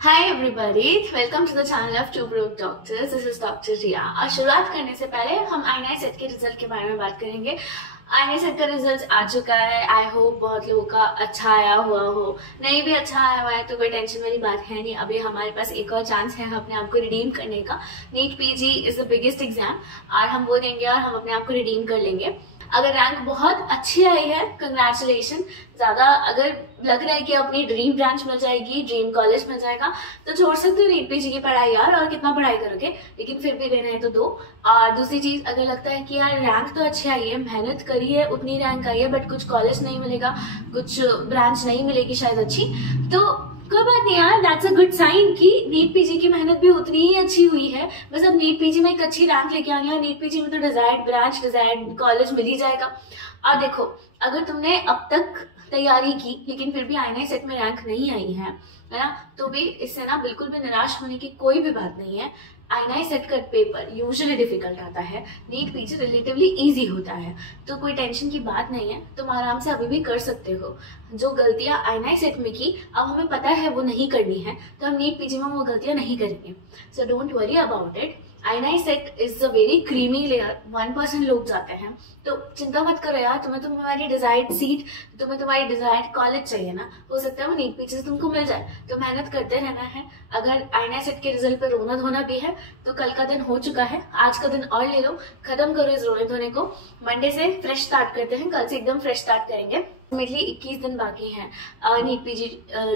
Hi everybody, welcome to the channel of two broke doctors. This is doctor Riya. और शुरुआत करने से पहले हम INI सेट के रिजल्ट के बारे में बात करेंगे। INI सेट का रिजल्ट आ चुका है। आई होप बहुत लोगों का अच्छा आया हुआ हो। नहीं भी अच्छा आया हुआ है तो कोई टेंशन वाली बात है नहीं। अभी हमारे पास एक और चांस है अपने आप को रिडीम करने का। NEET PG is the biggest exam और हम वो देंगे और हम अपने आप को रिडीम कर लेंगे। अगर रैंक बहुत अच्छी आई है, कंग्रेचुलेशन। ज्यादा अगर लग रहा है कि अपनी ड्रीम ब्रांच मिल जाएगी, ड्रीम कॉलेज मिल जाएगा, तो छोड़ सकते हो नीट PG की पढ़ाई यार। और कितना पढ़ाई करोगे, लेकिन फिर भी देना है तो दो। और दूसरी चीज, अगर लगता है कि यार रैंक तो अच्छी आई है, मेहनत करी है, उतनी रैंक आई है, बट कुछ कॉलेज नहीं मिलेगा, कुछ ब्रांच नहीं मिलेगी शायद अच्छी, तो कोई बात नहीं यार। दैट्स अ गुड साइन कि नीट PG की मेहनत भी उतनी ही अच्छी हुई है। बस अब नीट PG में एक अच्छी रैंक लेके आनी है और नीट PG में तो डिजायर्ड ब्रांच, डिजायर्ड कॉलेज मिल ही जाएगा। और देखो, अगर तुमने अब तक तैयारी की लेकिन फिर भी INI सेट में रैंक नहीं आई है ना, तो भी इससे ना बिल्कुल भी निराश होने की कोई भी बात नहीं है। INI सेट का पेपर यूजुअली डिफिकल्ट आता है, नीट PG रिलेटिवली इजी होता है, तो कोई टेंशन की बात नहीं है। तुम आराम से अभी भी कर सकते हो। जो गलतियां INI सेट में की, अब हमें पता है वो नहीं करनी है, तो हम नीट PG में वो गलतियां नहीं करेंगे। So don't worry about it. INI set is a very creamy layer, 1% लोग जाते हैं, तो चिंता मत करो यार। तुम्हें तुम्हारी डिजायर्ड सीट, तुम्हें तुम्हारी डिजायर्ड कॉलेज चाहिए ना, हो सकता है वो नीट PG से तुमको मिल जाए, तो मेहनत करते रहना है। अगर INI सेट के रिजल्ट पे रोना धोना भी है तो कल का दिन हो चुका है, आज का दिन और ले लो, खत्म करो इस रोने धोने को। मंडे से फ्रेश स्टार्ट करते हैं, कल से एकदम फ्रेश स्टार्ट करेंगे। मेनली 21 दिन बाकी हैं नीट PG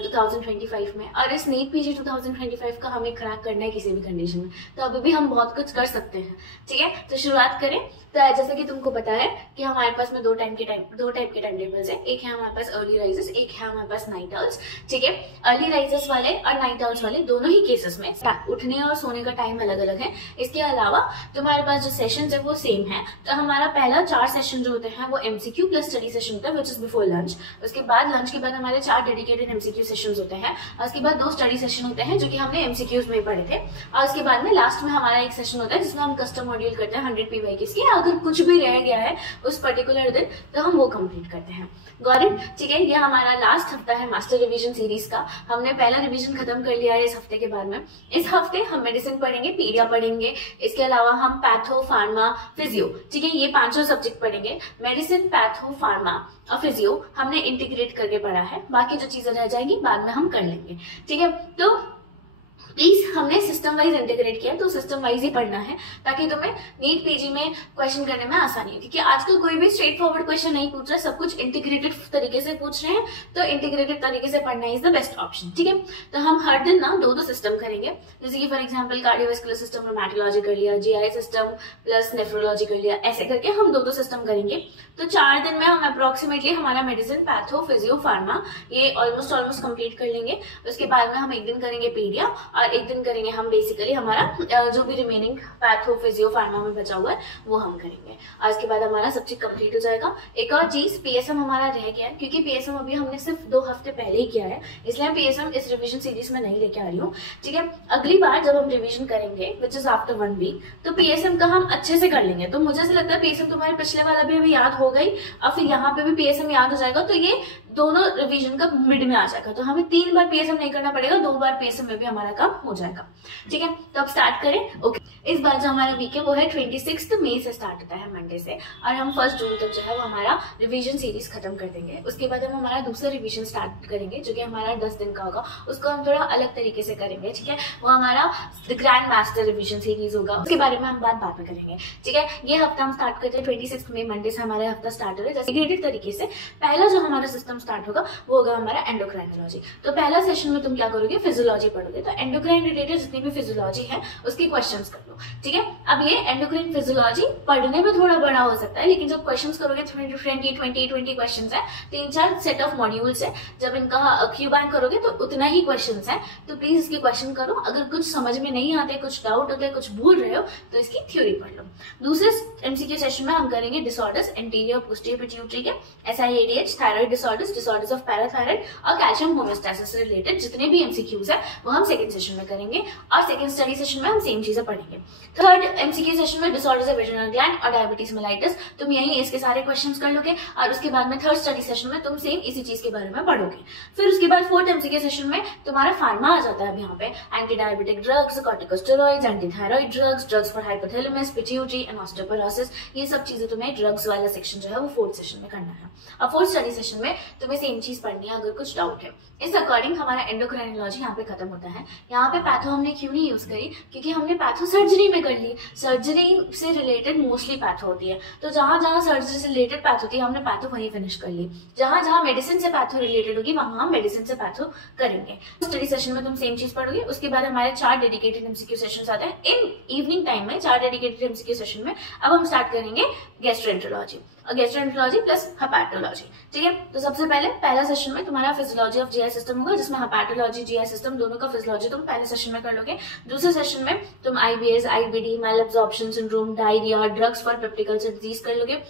2025 में, और इस नीट PG 2025 का हमें क्रैक करना है किसी भी कंडीशन में, तो अभी भी हम बहुत कुछ कर सकते हैं। ठीक है, तो शुरुआत करें। तो जैसा कि तुमको पता है कि हमारे पास में दो टाइप के टाइम टेबल्स है। एक है हमारे पास अर्ली राइजर्स, एक है हमारे पास नाइट आउल्स। ठीक है, अर्ली राइजर्स वाले और नाइट आउल्स वाले दोनों ही केसेस में उठने और सोने का टाइम अलग अलग है। इसके अलावा तुम्हारे पास जो सेशन है वो सेम है। तो हमारा पहला 4 सेशन जो होते हैं वो MCQ प्लस स्टडी सेशन होता है, विच इज बिफोर लंच। उसके बाद लंच के बाद हमारे 4 डेडिकेटेड MCQ सेशंस होते हैं, और उसके बाद 2 स्टडी सेशन होते हैं जो कि हमने MCQs में पढ़े थे। और उसके बाद में लास्ट में हमारा एक सेशन होता है जिसमें हम कस्टम मॉड्यूल करते हैं 100 PYQs की। अगर कुछ भी रह गया है उस पर्टिकुलर दिन तो हम वो कंप्लीट करते हैं। Got it? ठीक है, ये हमारा लास्ट हफ्ता है मास्टर रिवीजन सीरीज का। हमने पहला रिवीजन खत्म कर लिया है इस हफ्ते के बाद में। इस हफ्ते हम मेडिसिन पढ़ेंगे, पीडिया पढ़ेंगे, इसके अलावा हम पैथो, फार्मा, फिजियो, ठीक है, ये 5 सब्जेक्ट पढ़ेंगे। मेडिसिन, पैथो, फार्मा और फिजियो हमने इंटीग्रेट करके पढ़ा है। बाकी जो चीजें रह जाएंगी बाद में हम कर लेंगे। ठीक है, तो प्लीज हमने सिस्टम वाइज इंटीग्रेट किया, तो सिस्टम वाइज ही पढ़ना है ताकि तुम्हें नीट PG में क्वेश्चन करने में आसानी हो। क्योंकि आजकल कोई भी स्ट्रेट फॉरवर्ड क्वेश्चन नहीं पूछ रहा है, सब कुछ इंटीग्रेटेड तरीके से पूछ रहे हैं, तो इंटीग्रेटेड तरीके से पढ़ना इज द बेस्ट ऑप्शन। ठीक है, तो हम हर दिन ना 2 सिस्टम करेंगे। जैसे कि फॉर एग्जाम्पल कार्डियोवास्कुलर सिस्टम रोमैटोलॉजी कर लिया, GI सिस्टम प्लस नेफ्रोलॉजी कर लिया, ऐसे करके हम 2 सिस्टम करेंगे। तो 4 दिन में हम अप्रोक्सीमेटली हमारा मेडिसिन, पैथो, फिजियो, फार्मा ये ऑलमोस्ट कंप्लीट कर लेंगे। उसके बाद में हम एक दिन करेंगे पीडिया और एक दिन करेंगे हम बेसिकली हमारा जो भी रिमेनिंग पैथो, फिजियो, फार्मा में बचा हुआ है वो हम करेंगे। और उसके बाद हमारा सब चीज कंप्लीट हो जाएगा। एक और चीज, PSM हमारा रह गया है, क्योंकि PSM अभी हमने सिर्फ 2 हफ्ते पहले ही किया है, इसलिए हम PSM इस रिविजन सीरीज में नहीं लेके आ रही हूँ। ठीक है, अगली बार जब हम रिविजन करेंगे विच इज आफ्टर 1 वीक, तो PSM का हम अच्छे से कर लेंगे। तो मुझे ऐसा लगता है PSM तुम्हारे पिछले वाला भी अभी याद हो गई और फिर यहाँ पे भी PSM याद हो जाएगा, तो ये दोनों रिवीजन का मिड में आ जाएगा। तो हमें 3 बार PSM नहीं करना पड़ेगा, 2 बार PSM में भी हमारा काम हो जाएगा। ठीक है, तो अब स्टार्ट करें। ओके, इस बार जो हमारा वीक है वो है 26 मई से स्टार्ट होता है, मंडे से, और हम 1 जून तक जो है वो हमारा रिवीजन सीरीज खत्म कर देंगे। उसके बाद हम हमारा दूसरा रिवीजन स्टार्ट करेंगे जो कि हमारा 10 दिन का होगा। उसको हम थोड़ा अलग तरीके से करेंगे। ठीक है, वो हमारा ग्रैंड मास्टर रिवीजन सीरीज होगा, उसके बारे में हम बाद में करेंगे। ठीक है, ये हफ्ता हम स्टार्ट करते हैं 26 मई, मंडे से हमारा हफ्ता स्टार्ट हो रहा है। जैसे ग्रेडेड तरीके से पहला जो हमारा सिस्टम स्टार्ट होगा वो होगा हमारा एंडोक्राइनोलॉजी। तो पहला सेशन में तुम क्या करोगे, फिजियोलॉजी पढ़ोगे। तो एंडोक्राइन रिलेटेड जितनी भी फिजियोलॉजी है उसके क्वेश्चंस कर लो। ठीक है, अब ये एंडोक्राइन फिजियोलॉजी पढ़ने में थोड़ा बड़ा हो सकता है, लेकिन जब क्वेश्चंस करोगे 20 क्वेश्चंस है, 3-4 सेट ऑफ मॉड्यूल्स है। जब इनका क्यू बैंक करोगे तो उतना ही क्वेश्चंस है, तो प्लीज इसके क्वेश्चन करो। अगर कुछ समझ में नहीं आते, कुछ डाउट होता है, कुछ भूल रहे हो, तो इसकी थ्योरी पढ़ लो। दूसरे MCQ सेशन में हम करेंगे डिसऑर्डर्स, एंटीरियर पोस्टीरियर पिट्यूटरी के, SIADH, thyroid disorders, disorders of parathyroid और कैल्शियम होम्योस्टैसिस से रिलेटेड जितने भी एमसीक्यूज है वो हम सेकंड सेशन में करेंगे और सेकंड स्टडी सेशन में हम सेम चीजें पढ़ेंगे। थर्ड एमसीक्यू सेशन में डिसऑर्डर्स ऑफ वेजिनल ग्लैंड और डायबिटीज मेलाइटिस, तुम यही इसके सारे क्वेश्चंस कर लोगे और उसके बाद में थर्ड स्टडी सेशन में तुम सेम इसी चीज के बारे में पढ़ोगे। फिर उसके बाद फोर्थ एमसीक्यू सेशन में तुम्हारा फार्मा आ जाता है। अब यहाँ पे anti diabetic drugs, corticosteroids, anti thyroid drugs, drugs for hypothalamus, pituitary and osteoporosis, ये सब चीजें तुम्हें ड्रग्स वाला सेक्शन जो है वो फोर्थ सेशन में करना है। और फोर्थ स्टडी सेशन में तुम्हें सेम चीज पढ़नी है अगर कुछ डाउट है। इस अकॉर्डिंग हमारा एंडोक्राइनोलॉजी यहाँ पे खत्म होता है। यहाँ पे पैथो हमने क्यों नहीं यूज करी, क्योंकि हमने पैथो सर्जरी में कर ली। सर्जरी से रिलेटेड मोस्टली पैथो होती है, तो जहां जहां सर्जरी से रिलेटेड पैथो होती है हमने पैथो वहीं फिनिश कर ली। जहां जहां मेडिसिन से पैथो रिलेटेड होगी वहां हम मेडिसिन से पैथो करेंगे। स्टडी सेशन में तुम सेम चीज पढ़ोगे। उसके बाद हमारे 4 डेडिकेटेड एमसीक्यू सेशंस आते हैं इन इवनिंग टाइम में। 4 डेडिकेटेड एमसीक्यू सेशन में अब हम स्टार्ट करेंगे गैस्ट्रोएंटरोलॉजी और गैस्ट्रोएंटरोलॉजी प्लस हेपेटोलॉजी। ठीक है, तो सबसे पहले पहला सेशन में तुम्हारा फिजियोलॉजी ऑफ जीआई सिस्टम होगा, जिसमें हेपेटोलॉजी जीआई सिस्टम दोनों का फिजियोलॉजी तुम पहले सेशन में कर लोगे। दूसरे सेशन में तुम IBS, IBD, malabsorption syndrome, diarrhoea, drugs for peptic ulcer disease कर लोगे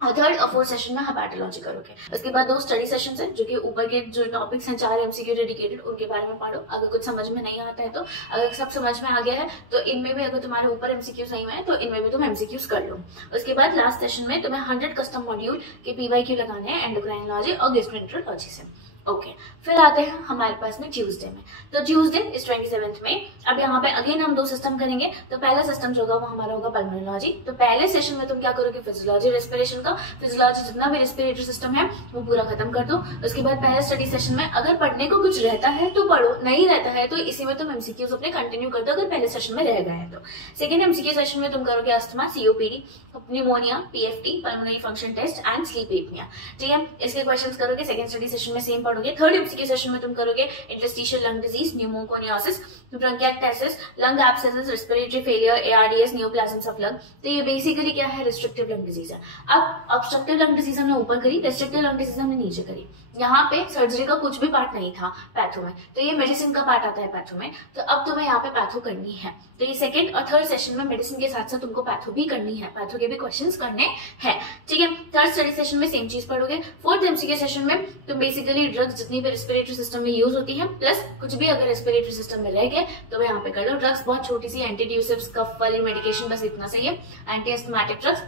और थर्ड और फोर्थ सेशन में हेपेटोलॉजी करोगे। उसके बाद 2 स्टडी सेशंस हैं जो कि ऊपर के जो टॉपिक्स हैं 4 एमसीक्यू डेडिकेटेड, उनके बारे में पढ़ो। अगर कुछ समझ में नहीं आता है तो, अगर सब समझ में आ गया है तो इनमें भी, अगर तुम्हारे ऊपर एमसीक्यू सही है तो इनमें भी तुम एमसीक्यूज कर लो। उसके बाद लास्ट सेशन में तुम्हें 100 कस्टम मॉड्यूल के पीवाईक्यू लगाने हैं एंडोक्राइनोलॉजी और गैस्ट्रोएंटरोलॉजी से। ओके, फिर आते हैं हमारे पास में ट्यूसडे में। तो ट्यूसडे इस 27th में अब यहाँ पे अगेन हम 2 सिस्टम करेंगे। तो पहला सिस्टम जो होगा वो हमारा होगा पल्मोनोलॉजी। तो पहले सेशन में तुम क्या करोगे, फिजियोलॉजी रेस्पिरेशन का, फिजियोलॉजी जितना भी रेस्पिरेटरी सिस्टम है वो पूरा खत्म कर दो। उसके बाद पहले स्टडी सेशन में अगर पढ़ने को कुछ रहता है तो पढ़ो, नहीं रहता है तो इसी में तुम एमसीक्यूज अपने कंटिन्यू कर दो अगर पहले सेशन में रह गए हैं तो। सेकंड एमसीक्यू सेशन में तुम करोगे asthma, COPD, pneumonia, PFT, pulmonary function test and sleep apnoea. ठीक है, इसके क्वेश्चंस करोगे। सेकंड स्टडी सेशन में सेम पढ़ोगे। थर्ड एमसीक्यू सेशन में तुम करोगे interstitial lung disease, pneumoconiosis, bronchiectasis, lung abscesses, respiratory failure, ARDS, neoplasms of lung. तो ये बेसिकली क्या है, रिस्ट्रिक्टिव लंग डिजीज है। अब ऑब्स्ट्रक्टिव लंग डिजीज हमने ऊपर करी, रेस्ट्रिक्टिव लंग डिजीज हमने नीचे करी। यहाँ पे सर्जरी का कुछ भी पार्ट नहीं था पैथो में, तो ये मेडिसिन का पार्ट आता है पैथो में। तो अब तुम्हें यहाँ पे पैथो करनी है। तो ये सेकंड और थर्ड सेशन में मेडिसिन के साथ साथ तुमको पैथो भी करनी है, पैथो के भी क्वेश्चंस करने हैं। ठीक है, थर्ड स्टडी सेशन में सेम चीज पढ़ोगे। फोर्थ एमसीक्यू सेशन में तुम बेसिकली ड्रग्स जितनी भी रेस्पिरेटरी सिस्टम में यूज होती है प्लस कुछ भी अगर रेस्पिरेटरी सिस्टम में रह गए तो यहाँ पे कर लो। ड्रग्स बहुत छोटी सी एंटीट्यूसिव्स, कफ वाली मेडिकेशन, बस इतना सही है, एंटी एस्थमेटिक ड्रग्स,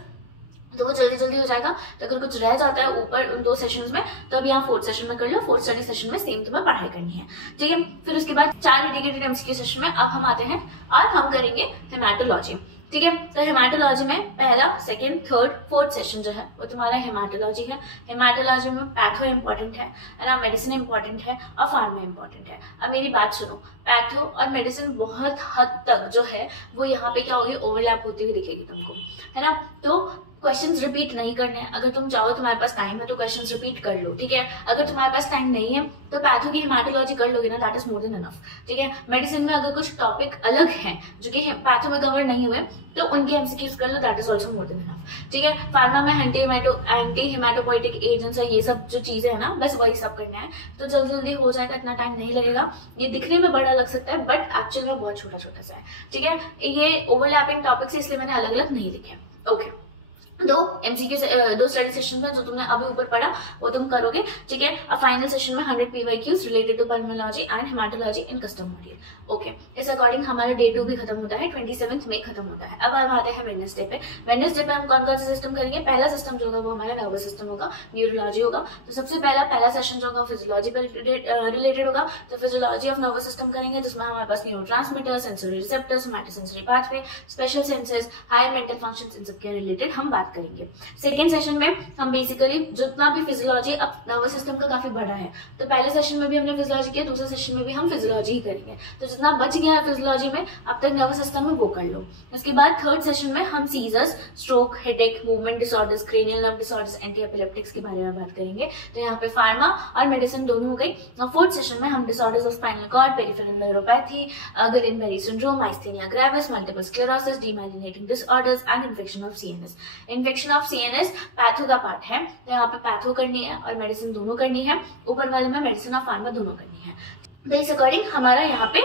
तो वो जल्दी जल्दी हो जाएगा। तो अगर कुछ रह जाता है ऊपर उन 2 सेशंस में तो अब यहाँ 4th सेशन में कर लो। 4th स्टडी सेशन में सेम तुम्हें पढ़ाई करनी है। ठीक है, फिर उसके बाद 4 डेडिकेटेड एमसीक्यू सेशन में अब हम आते हैं और हम करेंगे हेमाटोलॉजी। ठीक है, तो हेमाटोलॉजी में पहला, सेकंड, थर्ड, फोर्थ सेशन जो है वो तुम्हारा हेमाटोलॉजी है। हेमाटोलॉजी में पैथो इंपॉर्टेंट है ना, मेडिसिन इंपॉर्टेंट है और फार्मा इंपॉर्टेंट है। अब मेरी बात सुनो, पैथो और मेडिसिन बहुत हद तक जो है वो यहाँ पे क्या होगी, ओवरलैप होती हुई दिखेगी तुमको, है ना। तो क्वेश्चंस रिपीट नहीं करने हैं। अगर तुम चाहो, तुम्हारे पास टाइम है तो क्वेश्चंस रिपीट कर लो। ठीक है, अगर तुम्हारे पास टाइम नहीं है तो पैथो की हेमाटोलॉजी कर लोगे ना, that is more than enough. ठीक है, मेडिसिन में अगर कुछ टॉपिक अलग हैं जो कि पैथो में कवर नहीं हुए तो उनके एमसीक्यूज कर लो, that is also more than enough. ठीक है, फार्मा में एंटी हेमाटोपोइटिक एजेंट्स है, ये सब जो चीजें है ना, बस वही सब करना है तो जल्दी जल्दी हो जाएगा, इतना टाइम नहीं लगेगा। ये दिखने में बड़ा लग सकता है बट एक्चुअल में बहुत छोटा छोटा सा है। ठीक है, ये ओवरलैपिंग टॉपिक्स है इसलिए मैंने अलग अलग नहीं लिखे। ओके, 2 स्टडी सेशन में जो तुमने अभी ऊपर पढ़ा वो तुम करोगे। ठीक है, अब फाइनल सेशन में 100 PYQs related to pulmonology and haematology in custom module. Okay, इस अकॉर्डिंग हमारा डे 2 भी खत्म होता है, 27th में खत्म होता है। अब हम आते हैं वेडनेसडे पे। वेडनेसडे पे हम कौन कौन सा सिस्टम करेंगे। पहला सिस्टम जो होगा वो हमारा नर्वस सिस्टम होगा, न्यूरोलॉजी होगा। तो सबसे पहला सेशन जो होगा फिजियोलॉजी पे रिलेटेड होगा। तो फिजियोलॉजी ऑफ नर्वस सिस्टम करेंगे जिसमें हमारे पास neurotransmitters, sensory receptors, somatosensory pathway, special senses, higher mental functions, इन सबके रिलेटेड हम बात करेंगे। सेकेंड सेशन में हम बेसिकली जितना भी फिजियोलॉजी, अब नर्वस सिस्टम का काफी बड़ा है तो पहले सेशन में भी हमने फिजियोलॉजी किया, दूसरे सेशन में भी हम फिजियोलॉजी ही करेंगे। तो जितना बच गया है फिजियोलॉजी में अब तक नर्वस सिस्टम में वो कर लो। उसके बाद थर्ड सेशन में हम seizures, stroke, headache, movement disorders, cranial nerve disorders, anti epileptics के बारे में बात करेंगे। तो यहाँ पे फार्मा और मेडिसिन दोनों हो गई। और फोर्थ सेशन में हम disorders of spinal cord, peripheral neuropathy, Guillain Barre syndrome, myasthenia gravis, multiple sclerosis, demyelinating disorders and infection of CNS. Infection of CNS patho का पार्ट है तो यहाँ पे पैथो करनी है और मेडिसिन दोनों करनी है। ऊपर वाले में मेडिसिन और फार्मा दोनों करनी है। तो इस अकॉर्डिंग हमारा यहाँ पे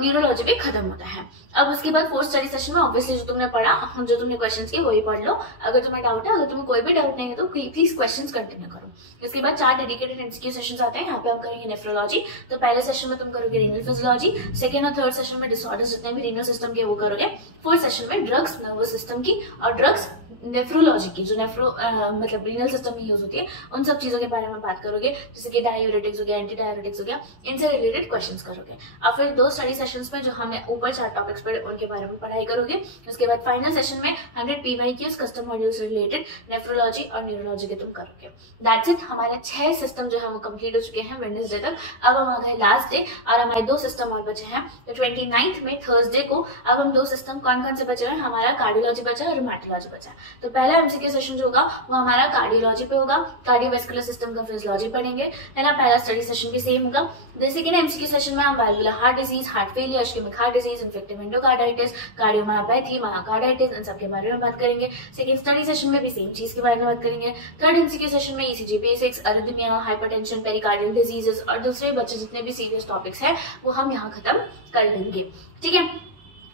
न्यूरोलॉजी भी खत्म होता है। अब उसके बाद फोर्थ स्टडी सेशन में ऑब्वियसली जो तुमने पढ़ा, जो तुमने क्वेश्चंस किए वही पढ़ लो। अगर तुम्हें डाउट है, अगर तुम्हें कोई भी डाउट नहीं है तो प्लीज क्वेश्चंस कंटिन्यू करो। इसके बाद 4 डेडिकेटेड एमसीक्यू सेशंस आते हैं। यहाँ पे हम करेंगे नेफ्रोलॉजी। तो पहले सेशन में तुम करोगे रीनल फिजियोलॉजी, सेकंड और थर्ड सेशन में डिसऑर्डर्स जितने भी रीनल सिस्टम के वो करोगे, फोर्थ सेशन में ड्रग्स नर्वस सिस्टम की और ड्रग्स नेफ्रोलॉजी की, जो मतलब रीनल सिस्टम में यूज होती है, उन सब चीजों के बारे में बात करोगे, जैसे कि डायूरेटिक्स हो गया, एंटी डायूरेटिक्स हो गया, इनसे रिलेटेड क्वेश्चंस करोगे। अब फिर 2 स्टडी सेशंस में जो हमने ऊपर 4 टॉपिक्स पढ़े उनके बारे में पढ़ाई करोगे। उसके बाद फाइनल सेशन में 100 PYQs कस्टम मॉड्यूल से रिलेटेड नेफ्रोलॉजी और न्यूरोलॉजी के तुम करोगे। That's it. हमारे 6 सिस्टम जो है वो कंप्लीट हो चुके हैं वेडनेसडे तक। अब हम आ गए लास्ट डे और हमारे 2 सिस्टम और बचे हैं। तो 29 में थर्सडे को अब हम 2 सिस्टम कौन कौन से बचे हैं, हमारा कार्डियोलॉजी बचा और रुमेटोलॉजी बचा। तो पहला एमसीक्यू सेशन जो होगा वो हमारा कार्डियोलॉजी पे होगा, कार्डियोवैस्कुलर सिस्टम का फिजियोलॉजी पढ़ेंगे, है ना। पहला स्टडी सेशन भी सेम होगा। जैसे कि ना एमसीक्यू सेशन में हम valvular heart disease, heart failure, ischaemic heart disease, infective endocarditis, cardiomyopathy, myocarditis, इन सब के बारे में बात करेंगे। सेकंड स्टडी सेशन में भी सेम चीज के बारे में बात करेंगे। थर्ड एमसीक्यू सेशन में ECG basics, arrhythmia, hypertension, pericardial diseases और दूसरे बच्चे जितने भी सीरियस टॉपिक्स हैं वो हम यहाँ खत्म कर लेंगे, ठीक है।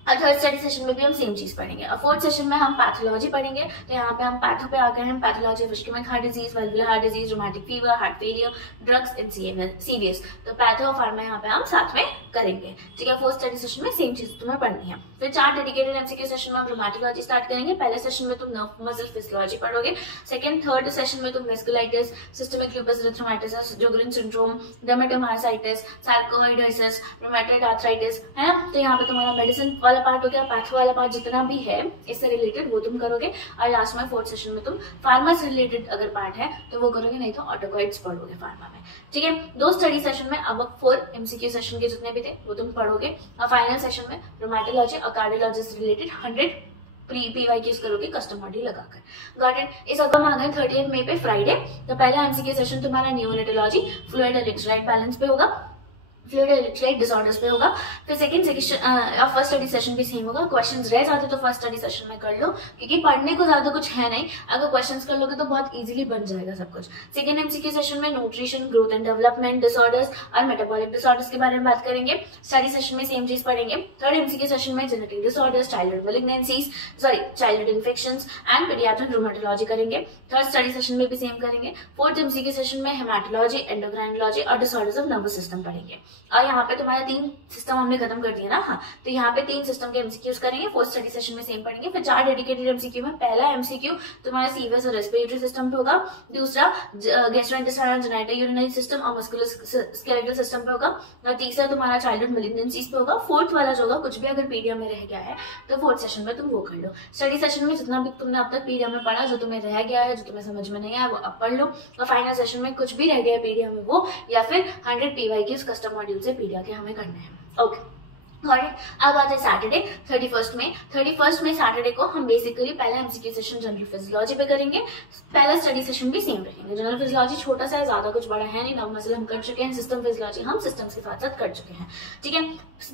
और थर्ड स्टडी सेशन में भी हम सेम चीज पढ़ेंगे। और फोर्थ सेशन में हम पैथोलॉजी पढ़ेंगे। तो यहाँ पे हम पैथो पे आ गए हैं, pathology of ischaemic heart disease, valvular heart disease, rheumatic fever, heart failure, drugs in CVS. तो पैथो और फार्मा यहाँ पे हम साथ में करेंगे, ठीक है। फोर्थ स्टडी सेशन में सेम चीज तुम्हें पढ़नी है। फिर 4 डेडिकेटेड एमसीक्यू सेशन में हम रोमैटोलॉजी स्टार्ट करेंगे। पहले सेशन में तुम नर्व मसल फिजियोलॉजी पढ़ोगे। सेकंड थर्ड सेशन में तुम vasculitis, systemic lupus erythematosus, Sjogren syndrome, dermatomyositis, sarcoidosis, rheumatoid arthritis, है ना। तो यहाँ पे तुम्हारा मेडिसिन वाला पार्ट हो गया, पैथो वाला पार्ट जितना भी है इससे रिलेटेड वो तुम करोगे। और लास्ट में फोर्थ सेशन में तुम फार्मा से रिलेटेड अगर पार्ट है तो वो करोगे, नहीं तो ऑटोकॉइड्स पढ़ोगे फार्मा में, ठीक है। 2 स्टडी सेशन में अब 4 एमसीक्यू सेशन के जितने भी थे वो तुम पढ़ोगे। और फाइनल सेशन में रोमैटोलॉजी और कार्डियोलॉजी से रिलेटेड 100 PYQs करोगे कस्टम मॉड्यूल लगाकर। Got it. इस अब हम आ गए 30 मई पे फ्राइडे। तो पहला एमसीक्यू सेशन तुम्हारा नियोनेटोलॉजी, फ्लूइड इलेक्ट्रोलाइट बैलेंस पे होगा, फ्लूइड इलेक्ट्रोलाइट डिसऑर्डर्स पे होगा। फिर सेकंड फर्स्ट स्टडी सेशन भी सेम होगा। क्वेश्चंस रह जाते तो फर्स्ट स्टडी सेशन में कर लो, क्योंकि पढ़ने को ज्यादा कुछ है नहीं, अगर क्वेश्चंस कर लोगे तो बहुत इजीली बन जाएगा सब कुछ। सेकंड एमसीक्यू सेशन में nutrition, growth and development disorders और मेटाबॉलिक डिसऑर्डर्स के बारे में बात करेंगे। स्टडी सेशन में सेम चीज पढ़ेंगे। थर्ड एमसीक्यू सेशन में genetic disorders, childhood malignancies, childhood infections and paediatric rheumatology करेंगे। थर्ड स्टडी सेशन में भी सेम करेंगे। फोर्थ एमसीक्यू सेशन में हेमाटोलॉजी, एंडोक्राइनोलॉजी और डिसऑर्डर्स ऑफ नर्वस सिस्टम पढ़ेंगे। और यहाँ पे तुम्हारा 3 सिस्टम हमने खत्म कर दिया ना। हाँ, तो यहाँ पे 3 सिस्टम के एमसीक्यूज करेंगे। फोर्थ स्टडी सेशन में सेम पढ़ेंगे। फिर 4 डेडिकेटेड एमसीक्यू में पहला एमसीक्यू तुम्हारा सीवियस और रेस्पिरेटरी सिस्टम पे होगा, दूसरा गैस्ट्रोइंटेस्टाइनल जेनिटल यूरिनरी सिस्टम और मस्कुलोस्केलेटल सिस्टम पे होगा, और तीसरा तुम्हारा चाइल्डहुड मैलिग्नेंसीज पे होगा। फोर्थ वाला जो होगा कुछ भी अगर पीडीएम में रह गया है तो फोर्थ सेशन में तुम वो कर लो। स्टडी सेशन में जितना भी तुमने अब तक पीडीएम में पढ़ा, जो तुम्हें रह गया है, जो तुम्हें समझ में नहीं आया, वो अब पढ़ लो। और फाइनल सेशन में कुछ भी रह गया है पीडीएम में वो, या फिर 100 PYQs कस्टम मॉड्यूल से पीडीएम के हमें करने हैं। ओके, अब आते हैं सैटरडे 31 में। 31 में सैटरडे को हम बेसिकली पहला एमसीक्यू सेशन जनरल फिजियोलॉजी पे करेंगे। पहला स्टडी सेशन भी सेम रहेंगे। जनरल फिजियोलॉजी छोटा सा है, ज्यादा कुछ बड़ा है नहीं। नर्व मसल हम कर चुके हैं, सिस्टम फिजियोलॉजी हम सिस्टम्स के साथ साथ कर चुके हैं, ठीक है।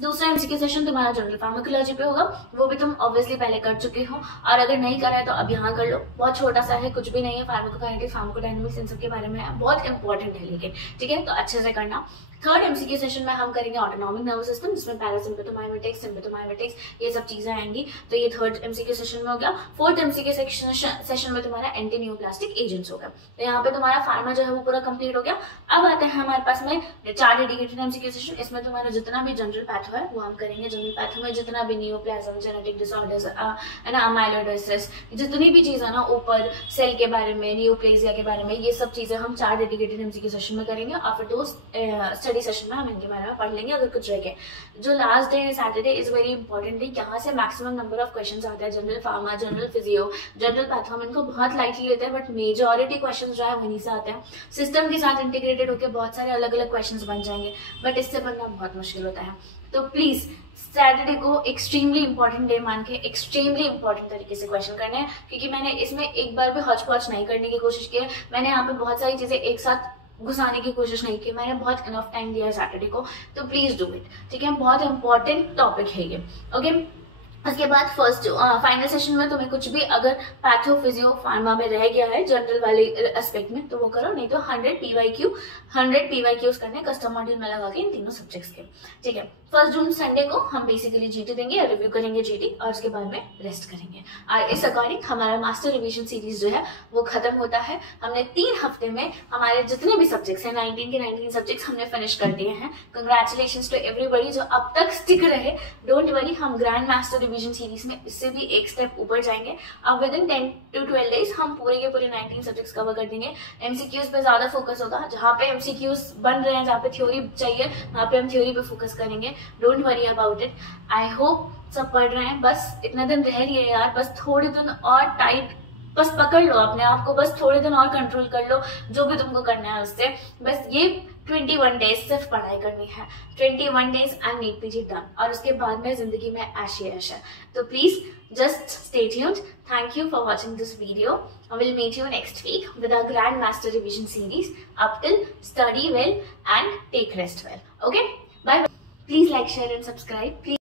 दूसरा एमसीक्यू सेशन तुम्हारा जनरल फार्माकोलॉजी पे होगा, वो भी तुम ऑब्वियसली पहले कर चुके हो, और अगर नहीं करा है तो अब यहाँ कर लो। बहुत छोटा सा है, कुछ भी नहीं है। फार्माकोकाइनेटिक्स, फार्माकोडायनामिक्स इन सब के बारे में है, बहुत इंपॉर्टेंट है लेकिन, ठीक है, तो अच्छे से करना। थर्ड एमसीक्यू सेशन में हम करेंगे ऑटोनॉमिक नर्वस सिस्टम, जिसमें पैरासिम्पैथोमाइमेटिक्स, सिम्पैथोमाइमेटिक्स, ये सब चीजें आएंगी। तो ये थर्ड एमसीक्यू सेशन में हो गया। फोर्थ एमसीक्यू सेशन में तुम्हारा एंटी न्यूप्लास्टिक एजेंट्स होगा। तो यहाँ पे तुम्हारा फार्मा जो है वो पूरा कंप्लीट हो गया। अब आते हैं हमारे पास में 4 डेडिकेटेड एमसीक्यू सेशन। इसमें तुम्हारा जितना भी जनरल पैथो है वो हम करेंगे। जनरल पैथो में जितना भी नियोप्लाज्म, जेनेटिक डिसऑर्डर्स है ना, अमाइलोइडोसिस, जितनी भी चीज है ना ऊपर, सेल के बारे में, नियोप्लेजिया के बारे में, ये सब चीजें हम 4 डेडिकेटेड एमसीक्यू सेशन में करेंगे। और फिर 2 स्टडी सेशन में हम इनके बारे में पढ़ लेंगे अगर कुछ रह गए। जो लास्ट डे है Saturday is very important day. यहाँ से मैक्सिमम नंबर ऑफ क्वेश्चंस आते हैं। General pharma, general physio, general patho, हम इनको बहुत लाइटली लेते हैं, बट मेजॉरिटी क्वेश्चंस जो है वहीं से आते हैं। सिस्टम के साथ इंटीग्रेटेड होकर बहुत सारे अलग अलग क्वेश्चंस बन जाएंगे, बट इससे बनना बहुत मुश्किल होता है। तो प्लीज सैटरडे को एक्सट्रीमली इंपॉर्टेंट डे मान के एक्सट्रीमली इंपॉर्टेंट तरीके से क्वेश्चन करने हैं, क्योंकि मैंने इसमें एक बार भी हौच पौच नहीं करने की कोशिश की है। मैंने यहाँ पे बहुत सारी चीजें एक साथ घुसाने की कोशिश नहीं की। मैंने बहुत इनफ टाइम दिया है सैटरडे को, तो प्लीज डू इट, ठीक है। बहुत इंपॉर्टेंट टॉपिक है ये, ओके। उसके बाद फर्स्ट फाइनल सेशन में तुम्हें कुछ भी अगर पैथो फिजियो फार्मा में रह गया है जनरल वाले एस्पेक्ट में तो वो करो, नहीं तो 100 PYQs करने कस्टम मॉड्यूल में लगा के इन तीनों सब्जेक्ट्स के। ठीक है, 1 जून संडे को हम बेसिकली जीटी देंगे या रिव्यू करेंगे जीटी, और उसके बाद में रेस्ट करेंगे। और इस अकॉर्डिंग हमारा मास्टर रिविजन सीरीज जो है वो खत्म होता है। हमने 3 हफ्ते में हमारे जितने भी सब्जेक्ट्स हैं 19 के 19 सब्जेक्ट्स हमने फिनिश कर दिए हैं। कंग्रेचुलेशंस टू एवरीबडी जो अब तक स्टिक रहे। डोंट वरी, हम ग्रैंड मास्टर रिविजन सीरीज में इससे भी एक स्टेप ऊपर जाएंगे। अब विद इन 10 to 12 डेज हम पूरे के पूरे 19 सब्जेक्ट्स कवर कर देंगे। एमसीक्यूज पे ज्यादा फोकस होगा, जहाँ पे एमसीक्यूज बन रहे हैं, जहाँ पे थ्योरी चाहिए वहाँ पे हम थ्योरी पे फोकस करेंगे। Don't worry about it. I hope सब पढ़ रहे हैं, बस इतना दिन रह रही है यार, बस थोड़े दिन और टाइट बस पकड़ लो अपने आप को, बस थोड़े दिन और कंट्रोल कर लो जो भी तुमको करना है उससे। बस ये 21 डेज सिर्फ पढ़ाई करनी है, 21 days and NEET PG done, और उसके बाद में जिंदगी में ऐश ही ऐश है। तो please just stay tuned. Thank you for watching this video. I will meet you next week with our Grand Master Revision series. Up till study well and take rest well. Okay? Bye bye. Please like, share and subscribe. Please